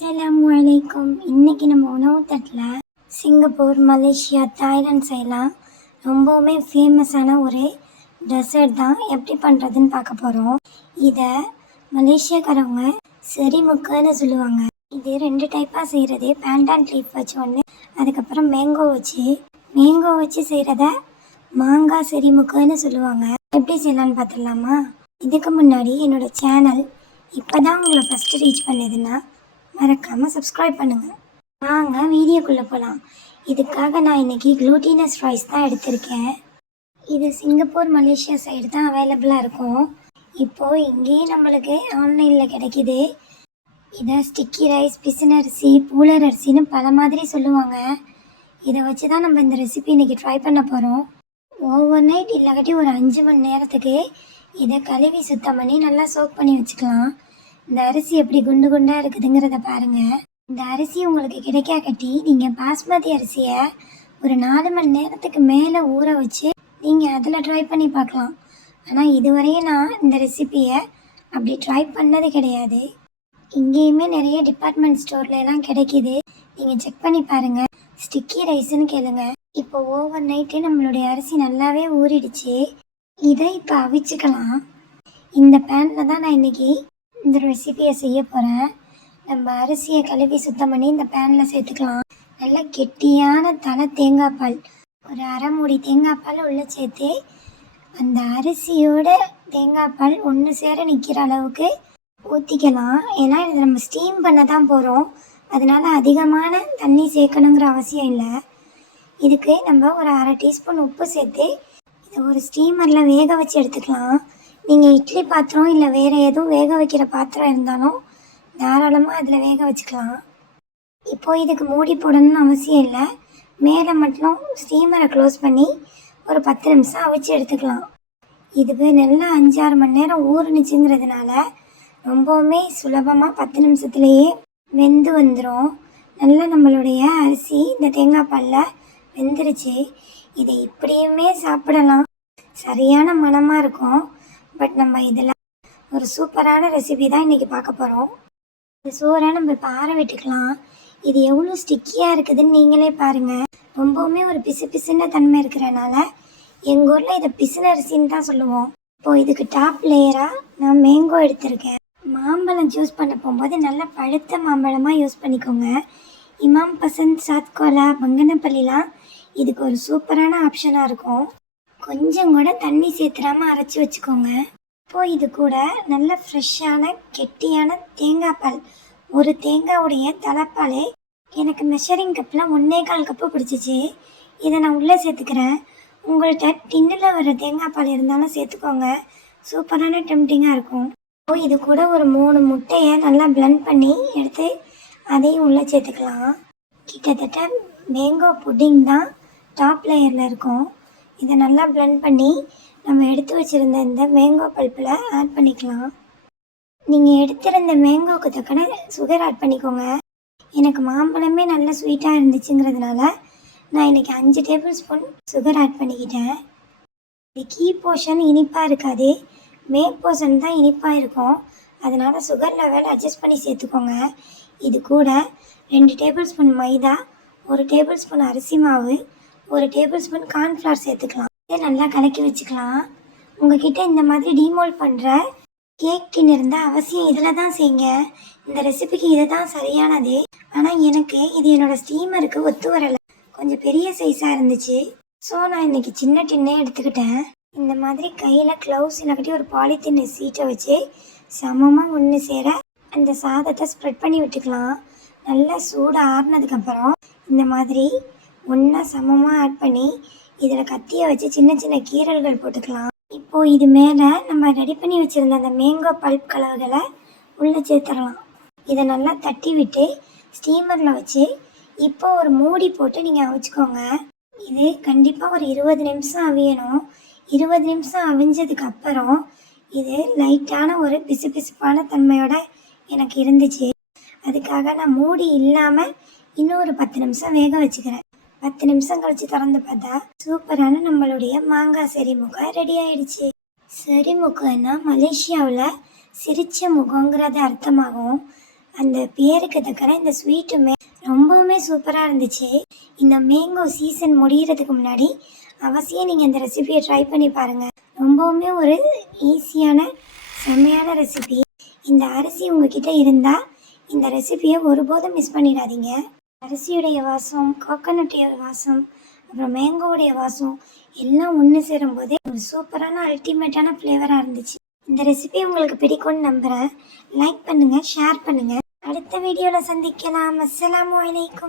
அஸ்ஸலாமு அலைக்கும். இன்றைக்கி நம்ம உணவு தட்டில் சிங்கப்பூர், மலேசியா, தாய்லாந்து சைட்லாம் ரொம்பவுமே ஃபேமஸான ஒரு டெசர்ட் தான் எப்படி பண்ணுறதுன்னு பார்க்க போகிறோம். இதை மலேசியாக்காரவங்க செரிமுக்குன்னு சொல்லுவாங்க. இது 2 டைப்பாக செய்கிறது. பேண்டான் லீஃப் வச்சு ஒன்று, அதுக்கப்புறம் மேங்கோ வச்சு செய்கிறத மாங்காய் செரிமுக்குன்னு சொல்லுவாங்க. எப்படி செய்யலான்னு பார்த்துடலாமா? இதுக்கு முன்னாடி என்னோடய சேனல் இப்போ தான் உங்களை ஃபஸ்ட்டு ரீச் பண்ணதுன்னா மறக்காமல் சப்ஸ்கிரைப் பண்ணுங்கள். நாங்கள் வீடியோக்குள்ளே போகலாம். இதுக்காக நான் இன்றைக்கி க்ளூட்டினஸ் ரைஸ் தான் எடுத்திருக்கேன். இது சிங்கப்பூர், மலேசியா சைடு தான் அவைலபிளாக இருக்கும். இப்போது இங்கேயே நம்மளுக்கு ஆன்லைனில் கிடைக்கிது. இதை ஸ்டிக்கி ரைஸ், பிசினரிசி, பூலர் அரிசின்னு பல மாதிரி சொல்லுவாங்க. இதை வச்சு தான் நம்ம இந்த ரெசிபி இன்றைக்கி ட்ரை பண்ண போகிறோம். ஓவர் நைட் இல்லாட்டி ஒரு 5 மணி நேரத்துக்கு இதை கழுவி சுத்தம் பண்ணி நல்லா சோக் பண்ணி வச்சுக்கலாம். இந்த அரிசி எப்படி குண்டு குண்டாக இருக்குதுங்கிறத பாருங்கள். இந்த அரிசி உங்களுக்கு கிடைக்காட்டி நீங்கள் பாஸ்மதி அரிசியை ஒரு 4 மணி நேரத்துக்கு மேலே ஊற வச்சு நீங்கள் அதில் ட்ரை பண்ணி பார்க்கலாம். ஆனால் இதுவரையும் நான் இந்த ரெசிப்பியை அப்படி ட்ரை பண்ணது கிடையாது. இங்கேயுமே நிறைய டிபார்ட்மெண்ட் ஸ்டோர்லாம் கிடைக்கிது, நீங்கள் செக் பண்ணி பாருங்கள். ஸ்டிக்கி ரைஸ்ன்னு கேளுங்க. இப்போ ஓவர் நைட்டு நம்மளுடைய அரிசி நல்லாவே ஊறிடுச்சு. இதை இப்போ அவிச்சுக்கலாம். இந்த பேனில் தான் நான் இன்றைக்கி இந்த ரெசிபியை செய்ய போகிறேன். நம்ம அரிசியை கழுவி சுத்தம் பண்ணி இந்த பேனில் சேர்த்துக்கலாம். நல்லா கெட்டியான தலை தேங்காய் பால், ஒரு அரை மூடி தேங்காய் பால் உள்ளே சேர்த்து அந்த அரிசியோட தேங்காய் பால் ஒன்று சேர நிற்கிற அளவுக்கு ஊற்றிக்கலாம். ஏன்னா இதை நம்ம ஸ்டீம் பண்ண தான் போகிறோம், அதனால் அதிகமான தண்ணி சேர்க்கணுங்கிற அவசியம் இல்லை. இதுக்கு நம்ம ஒரு அரை டீஸ்பூன் உப்பு சேர்த்து இதை ஒரு ஸ்டீமரில் வேக வச்சு எடுத்துக்கலாம். நீங்கள் இட்லி பாத்திரம் இல்லை வேறு எதுவும் வேக வைக்கிற பாத்திரம் இருந்தாலும் தாராளமாக அதில் வேக வச்சுக்கலாம். இப்போது இதுக்கு மூடி போடணும்னு அவசியம் இல்லை. மேலே மட்டும் ஸ்டீமரை க்ளோஸ் பண்ணி ஒரு 10 நிமிஷம் அவிச்சு எடுத்துக்கலாம். இதுவே நல்லா 5-6 மணி நேரம் ஊறுனுச்சுங்கிறதுனால ரொம்பவுமே சுலபமாக 10 நிமிஷத்துலேயே வெந்து வந்துடும். நல்லா நம்மளுடைய அரிசி இந்த தேங்காய் பாலில் வெந்துருச்சு. இதை இப்படியுமே சாப்பிடலாம், சரியான மணமாக இருக்கும். பட் நம்ம இதில் ஒரு சூப்பரான ரெசிபி தான் இன்றைக்கி பார்க்க போகிறோம். இந்த சோறை நம்ம இப்போ ஆற விட்டுக்கலாம். இது எவ்வளோ ஸ்டிக்கியாக இருக்குதுன்னு நீங்களே பாருங்கள். ரொம்பவுமே ஒரு பிசு பிசுன தன்மை இருக்கிறனால எங்கள் ஊரில் இதை பிசுனரிசின்னு தான் சொல்லுவோம். இப்போது இதுக்கு டாப் லேயராக நான் மேங்கோ எடுத்திருக்கேன். மாம்பழம் சூஸ் பண்ண போகும்போது நல்லா பழுத்த மாம்பழமாக யூஸ் பண்ணிக்கோங்க. இமாம் பசந்த், சாத்கோலா, பங்கனப்பள்ளிலாம் இதுக்கு ஒரு சூப்பரான ஆப்ஷனாக இருக்கும். கொஞ்சம் கூட தண்ணி சேர்த்துடாமல் அரைச்சி வச்சுக்கோங்க. இப்போது இது கூட நல்ல ஃப்ரெஷ்ஷான கெட்டியான தேங்காய் பால், ஒரு தேங்காவுடைய தலைப்பாலே எனக்கு மெஷரிங் கப்பில் 1.25 கப்பு பிடிச்சிச்சு. இதை நான் உள்ளே சேர்த்துக்கிறேன். உங்கள்கிட்ட டின்னில் வர தேங்காய் பால் இருந்தாலும் சேர்த்துக்கோங்க, சூப்பரான டெம்டிங்காக இருக்கும். இப்போது இது கூட ஒரு 3 முட்டையை நல்லா பிளெண்ட் பண்ணி எடுத்து அதையும் உள்ளே சேர்த்துக்கலாம். கிட்டத்தட்ட மேங்கோ புட்டிங் தான் டாப் லேயரில் இருக்கும். இதை நல்லா பிளெண்ட் பண்ணி நம்ம எடுத்து வச்சுருந்த இந்த மேங்கோ பல்ப்பில் ஆட் பண்ணிக்கலாம். நீங்கள் எடுத்திருந்த மேங்கோவுக்கு தக்கன சுகர் ஆட் பண்ணிக்கோங்க. எனக்கு மாம்பழமே நல்லா ஸ்வீட்டாக இருந்துச்சுங்கிறதுனால நான் இன்றைக்கி 5 டேபிள் ஸ்பூன் சுகர் ஆட் பண்ணிக்கிட்டேன். இது கீ போர்ஷன் இனிப்பாக இருக்காது, மேக் போர்ஷன் தான் இனிப்பாக இருக்கும். அதனால் சுகர் லெவல் அட்ஜஸ்ட் பண்ணி சேர்த்துக்கோங்க. இது கூட 2 டேபிள் ஸ்பூன் மைதா, 1 டேபிள் ஸ்பூன் அரிசி மாவு, 1 டேபிள் ஸ்பூன் கார்ன்ஃப்ளவர் சேர்த்துக்கலாம். இதை நல்லா கலக்கி வச்சுக்கலாம். உங்ககிட்ட இந்த மாதிரி டீமோல்ட் பண்ணுற கேக் டின் இருந்தால் அவசியம் இதில் தான் செய்யுங்க. இந்த ரெசிபிக்கு இதை தான் சரியானது. ஆனால் எனக்கு இது என்னோடய ஸ்டீமருக்கு ஒத்து வரலை, கொஞ்சம் பெரிய சைஸாக இருந்துச்சு. ஸோ நான் இன்றைக்கி சின்ன டின்னே எடுத்துக்கிட்டேன். இந்த மாதிரி கையில் க்ளவுஸ் இல்லாட்டி ஒரு பாலித்தீன் சீட்டை வச்சு சமமாக ஒன்று சேர அந்த சாதத்தை ஸ்ப்ரெட் பண்ணி விட்டுக்கலாம். நல்லா சூடு ஆறுனதுக்கப்புறம் இந்த மாதிரி ஒன்றா சமமாக ஆட் பண்ணி இதில் கத்தியை வச்சு சின்ன சின்ன கீரல்கள் போட்டுக்கலாம். இப்போது இது மேலே நம்ம ரெடி பண்ணி வச்சுருந்த அந்த மேங்கோ பல்ப் கலவைகளை உள்ளே சேர்த்துடலாம். இதை நல்லா தட்டி விட்டு ஸ்டீமரில் வச்சு இப்போது ஒரு மூடி போட்டு நீங்கள் அவிச்சிக்கோங்க. இது கண்டிப்பாக ஒரு 20 நிமிஷம் அவியணும். 20 நிமிஷம் அவிஞ்சதுக்கு அப்புறம் இது லைட்டான ஒரு பிசுபிசுப்பான தன்மையோட எனக்கு இருந்துச்சு. அதுக்காக நான் மூடி இல்லாமல் இன்னும் ஒரு 10 நிமிஷம் வேக வச்சுக்கிறேன். 10 நிமிஷம் கழித்து திறந்து பார்த்தா சூப்பரான நம்மளுடைய மாங்காய் செரிமுகா ரெடி ஆயிடுச்சு. செரிமுகன்னா மலேசியாவில் சிரிச்ச முகங்கிறது அர்த்தமாகும். அந்த பேருக்கு தக்கன இந்த ஸ்வீட்டுமே ரொம்பவுமே சூப்பராக இருந்துச்சு. இந்த மேங்கோ சீசன் முடிகிறதுக்கு முன்னாடி அவசியம் நீங்கள் இந்த ரெசிபியை ட்ரை பண்ணி பாருங்கள். ரொம்பவுமே ஒரு ஈஸியான செம்மையான ரெசிபி. இந்த அரிசி உங்ககிட்ட இருந்தால் இந்த ரெசிபியை ஒருபோதும் மிஸ் பண்ணிடாதீங்க. அரிசியுடைய வாசம், கோகோனட்டுடைய வாசம், அப்புறம் மேங்கோவுடைய வாசம் எல்லாம் ஒன்று சேரும்போதே ஒரு சூப்பரான அல்டிமேட்டான ஃப்ளேவராக இருந்துச்சு. இந்த ரெசிபி உங்களுக்கு பிடிக்கும்னு நம்புகிறேன். லைக் பண்ணுங்கள், ஷேர் பண்ணுங்கள். அடுத்த வீடியோவில் சந்திக்கலாம். அஸ்ஸலாமு அலைக்கும்.